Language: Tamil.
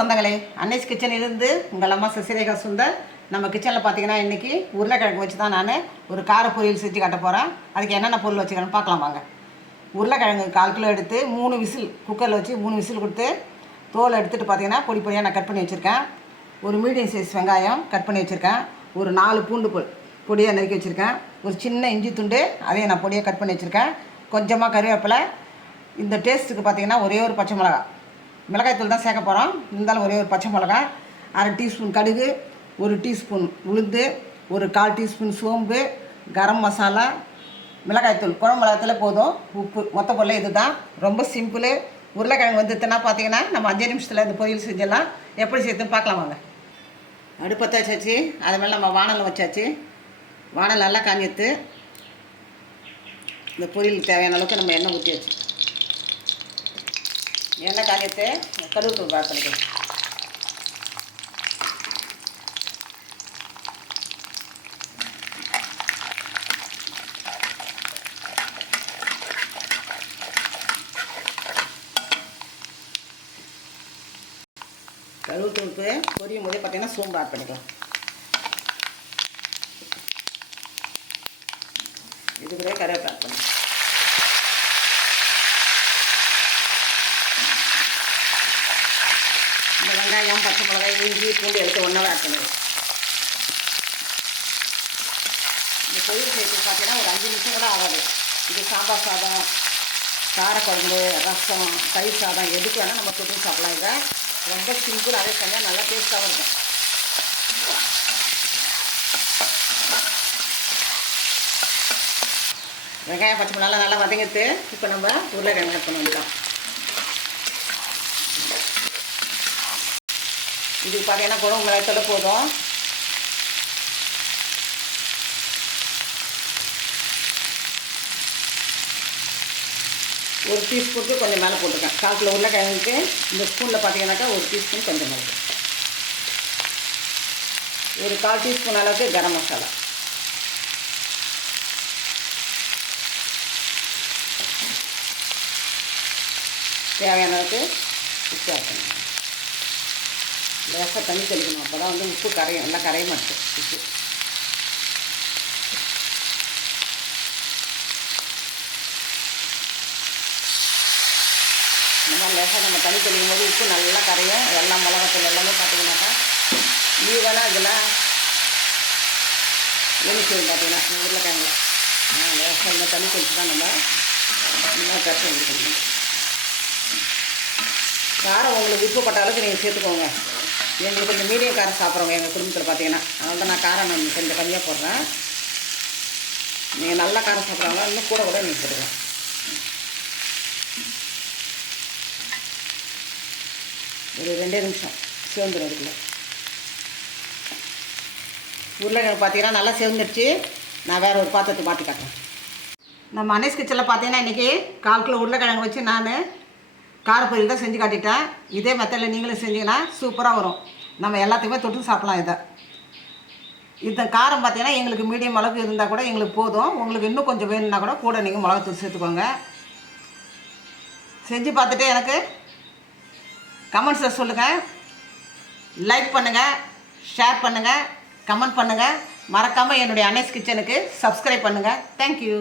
சொந்தங்களே, அன்னைஸ் கிச்சனிலிருந்து உங்கள் அம்மா சசிரேகா சுந்தர். நம்ம கிச்சனில் பார்த்தீங்கன்னா இன்றைக்கி உருளைக்கிழங்கு வச்சு தான் நான் ஒரு கார பொரியல் செஞ்சு காட்ட போகிறேன். அதுக்கு என்னென்ன பொருள் வச்சுக்கிறேன்னு பார்க்கலாம் வாங்க. உருளைக்கிழங்கு 1/4 கிலோ எடுத்து 3 விசில் குக்கரில் வச்சு 3 விசில் கொடுத்து தோல் எடுத்துகிட்டு பார்த்தீங்கன்னா பொடி பொடியாக நான் கட் பண்ணி வச்சுருக்கேன். ஒரு மீடியம் சைஸ் வெங்காயம் கட் பண்ணி வச்சுருக்கேன். ஒரு 4 பூண்டு பொடியாக நறுக்கி வச்சுருக்கேன். ஒரு சின்ன இஞ்சி துண்டு அதையும் நான் பொடியாக கட் பண்ணி வச்சுருக்கேன். கொஞ்சமாக கருவேப்பிலை. இந்த டேஸ்ட்டுக்கு பார்த்தீங்கன்னா ஒரே ஒரு பச்சை மிளகா, மிளகாய்த்தூள் தான் சேர்க்க போகிறோம். இருந்தாலும் ஒரே ஒரு பச்சை மிளகா, 1/2 டீஸ்பூன் கடுகு, 1 டீஸ்பூன் உளுந்து, ஒரு 1/4 டீஸ்பூன் சோம்பு, கரம் மசாலா, மிளகாய்த்தூள் குழம்பு மிளகாய்த்தூள் போதும், உப்பு. மொத்த பொருள் இது தான். ரொம்ப சிம்பிள். உருளைக்கிழங்கு வந்துட்டுனா பார்த்தீங்கன்னா நம்ம 5 நிமிஷத்தில் இந்த பொரியல் செஞ்சலாம். எப்படி சேர்த்துன்னு பார்க்கலாம் வாங்க. அடுப்பத்தை வச்சாச்சு. அது மேலே நம்ம வானல் வச்சாச்சு. வானல் நல்லா காஞ்சித்து. இந்த பொரியலுக்கு தேவையான அளவுக்கு நம்ம எண்ணெய் ஊற்றி வச்சு எண்ணெய் காஞ்சிட்டு கருவேப்பிலை ஆட் பண்ணிக்கலாம். கருவேப்பிலை பொரியும் போதே பார்த்தீங்கன்னா சோம்பு ஆட் பண்ணிக்கலாம். இது கூட கருவேப்பிலை ஆட் பண்ணிக்கலாம். இந்த வெங்காயம், பச்சை மிளகாய், இஞ்சி பூண்டு எடுத்து ஒன்றாவே ஆட் பண்ணுவோம். இந்த பொரியல் செய்யறதுக்கு பார்த்தீங்கன்னா ஒரு 5 நிமிஷம் கூட ஆகாது. இது சாம்பார் சாதம், காரக்குழம்பு, ரசம், தயிர் சாதம் எதுக்கு வேணால் நம்ம தொட்டு சாப்பிடலாம். இதை ரொம்ப சிம்பிள். அதே செஞ்சால் நல்லா டேஸ்ட்டாகவும் இருக்கும். வெங்காயம் பச்சை மிளகாய் நல்லா வதங்கிட்டு இப்போ நம்ம உருளைக்கிழங்கு ஆட் பண்ண வேண்டியதான். இதுக்கு பார்த்தீங்கன்னா குழம்பு மிளகாய்த்தூள் போதும். ஒரு டீஸ்பூனுக்கு கொஞ்சம் மேலே போட்டிருக்கேன். 1/4 கிலோ உருளைக்கிழங்குக்கு இந்த ஸ்பூனில் பார்த்தீங்கன்னாக்கா 1 டீஸ்பூன் கொஞ்சம் மிளகு, ஒரு 1/4 டீஸ்பூன் அளவுக்கு கரம் மசாலா, தேவையான அளவுக்கு உப்பு ஆட் பண்ணணும். லேசாக தண்ணி தெளிக்கணும். அப்போ தான் உப்பு கரையும், எல்லாம் கரைய மாட்டேன். உப்பு இந்த மாதிரி லேசாக நம்ம தண்ணி தெளிக்கும் போது உப்பு நல்லா கரையும். எல்லாம் மிளகாத்தூள் எல்லாமே பார்த்தீங்கன்னாக்கா ஈவனாக இதெல்லாம் செய்யும். பார்த்தீங்கன்னா உருளைக்கிழங்குல லேசாக இந்த தண்ணி தெளித்து தான் நம்ம இன்னும் கரைச்சி வந்துருக்கணும். காரம் உங்களுக்கு விருப்பப்பட்ட அளவுக்கு நீங்கள் சேர்த்துக்கோங்க. எங்களுக்கு கொஞ்சம் மீடியம் காரம் சாப்பிட்றவங்க எங்கள் குடும்பத்தில் பார்த்தீங்கன்னா, அதனால தான் நான் காரம் கொஞ்சம் கம்மியாக போடுறேன். நீங்கள் நல்லா காரம் சாப்பிட்றவங்க இன்னும் கூட நீங்கள் போட்டுக்கலாம். ஒரு 2 நிமிஷம் சேர்ந்துடும். அதுக்குள்ள உருளைக்கிழங்கு பார்த்தீங்கன்னா நல்லா சேர்ந்துடுச்சு. நான் வேறு ஒரு பாத்திரத்தை மாற்றி காட்டுறேன். நம்ம அன்னைஸ் கிச்சனில் பார்த்தீங்கன்னா இன்றைக்கி 1/4 கிலோ உருளைக்கிழங்கு வச்சு நான் கார பொரியல் தான் செஞ்சு காட்டிட்டேன். இதே மெத்தடில் நீங்களும் செஞ்சீங்கன்னா சூப்பராக வரும். நம்ம எல்லாத்தையுமே தொட்டு சாப்பிட்லாம். இந்த காரம் பார்த்தீங்கன்னா எங்களுக்கு மீடியம் அளவுக்கு இருந்தால் கூட எங்களுக்கு போதும். உங்களுக்கு இன்னும் கொஞ்சம் வேணும்னா கூட நீங்கள் மிளகாத்தூள் சேர்த்துக்கோங்க. செஞ்சு பார்த்துட்டு எனக்கு கமெண்ட்ஸில் சொல்லுங்கள். லைக் பண்ணுங்கள், ஷேர் பண்ணுங்கள், கமெண்ட் பண்ணுங்கள். மறக்காமல் என்னுடைய அன்னைஸ் கிச்சனுக்கு சப்ஸ்கிரைப் பண்ணுங்கள். தேங்க்யூ.